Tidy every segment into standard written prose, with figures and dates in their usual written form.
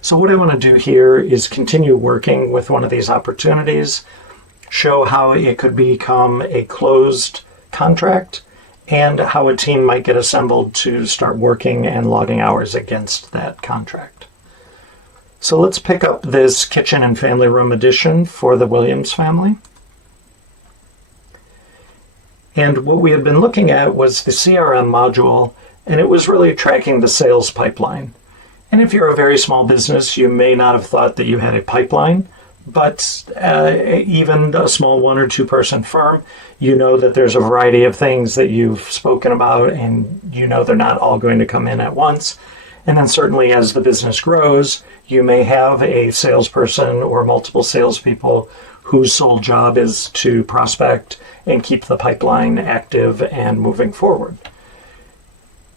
So what I want to do here is continue working with one of these opportunities, show how it could become a closed contract, and how a team might get assembled to start working and logging hours against that contract. So let's pick up this kitchen and family room edition for the Williams family. And what we had been looking at was the CRM module, and it was really tracking the sales pipeline. And if you're a very small business, you may not have thought that you had a pipeline, but even a small 1 or 2 person firm, you know that there's a variety of things that you've spoken about, and you know they're not all going to come in at once. And then certainly as the business grows, you may have a salesperson or multiple salespeople whose sole job is to prospect and keep the pipeline active and moving forward.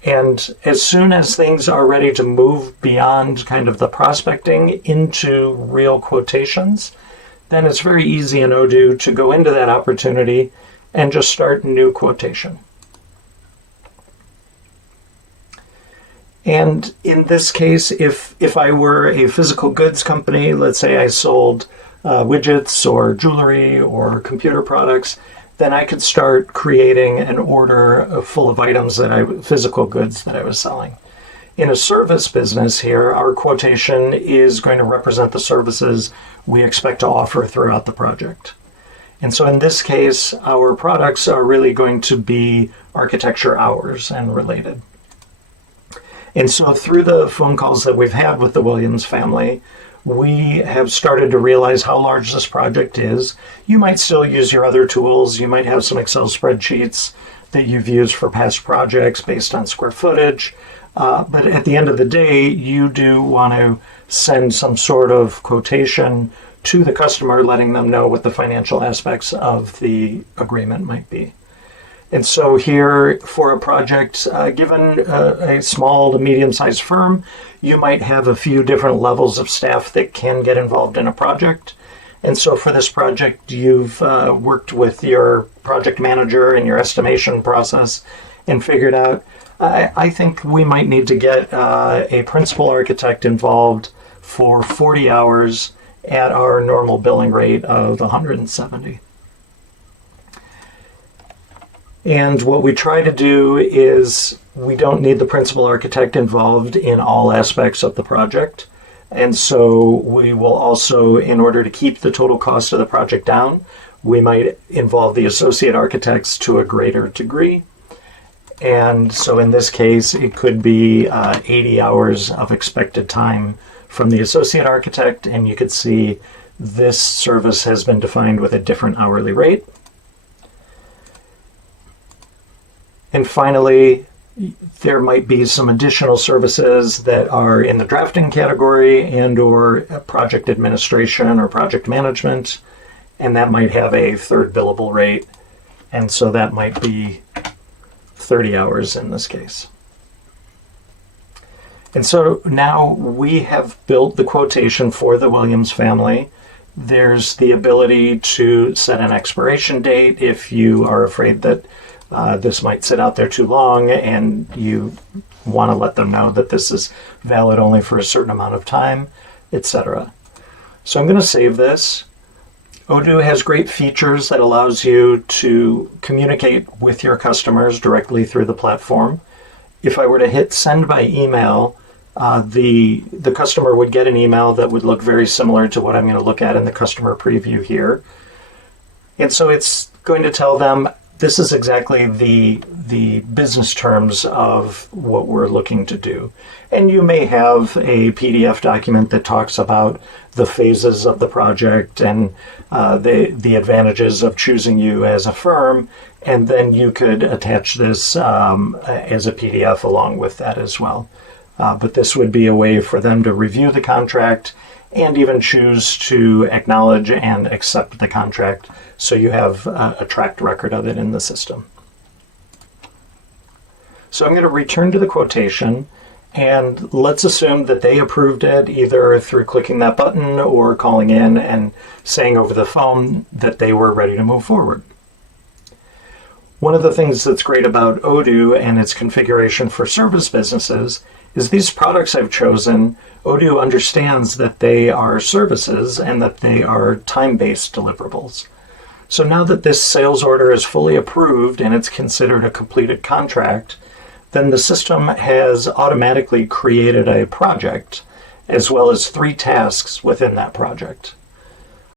And as soon as things are ready to move beyond kind of the prospecting into real quotations, then it's very easy in Odoo to go into that opportunity and just start new quotation. And in this case, if I were a physical goods company, let's say I sold widgets or jewelry or computer products, then I could start creating an order full of items physical goods that I was selling. In a service business here, our quotation is going to represent the services we expect to offer throughout the project. And so in this case, our products are really going to be architecture hours and related. And so through the phone calls that we've had with the Williams family, we have started to realize how large this project is. You might still use your other tools. You might have some Excel spreadsheets that you've used for past projects based on square footage. But at the end of the day, you do want to send some sort of quotation to the customer, letting them know what the financial aspects of the agreement might be. And so here for a project, given a small to medium-sized firm, you might have a few different levels of staff that can get involved in a project. And so for this project, you've worked with your project manager and your estimation process and figured out, I think we might need to get a principal architect involved for 40 hours at our normal billing rate of 170. And what we try to do is we don't need the principal architect involved in all aspects of the project. And so we will also, in order to keep the total cost of the project down, we might involve the associate architects to a greater degree. And so in this case, it could be 80 hours of expected time from the associate architect. And you could see this service has been defined with a different hourly rate. And finally, there might be some additional services that are in the drafting category and or project administration or project management, and that might have a third billable rate. And so that might be 30 hours in this case. And so now we have built the quotation for the Williams family. There's the ability to set an expiration date if you are afraid that this might sit out there too long and you want to let them know that this is valid only for a certain amount of time, etc. So I'm going to save this. Odoo has great features that allows you to communicate with your customers directly through the platform. If I were to hit send by email, the customer would get an email that would look very similar to what I'm going to look at in the customer preview here. And so it's going to tell them this is exactly the business terms of what we're looking to do. And you may have a PDF document that talks about the phases of the project and the advantages of choosing you as a firm, and then you could attach this as a PDF along with that as well. But this would be a way for them to review the contract and even choose to acknowledge and accept the contract, so you have a tracked record of it in the system. So I'm going to return to the quotation, and let's assume that they approved it either through clicking that button or calling in and saying over the phone that they were ready to move forward. One of the things that's great about Odoo and its configuration for service businesses is these products I've chosen, Odoo understands that they are services and that they are time-based deliverables. So now that this sales order is fully approved and it's considered a completed contract, then the system has automatically created a project as well as 3 tasks within that project.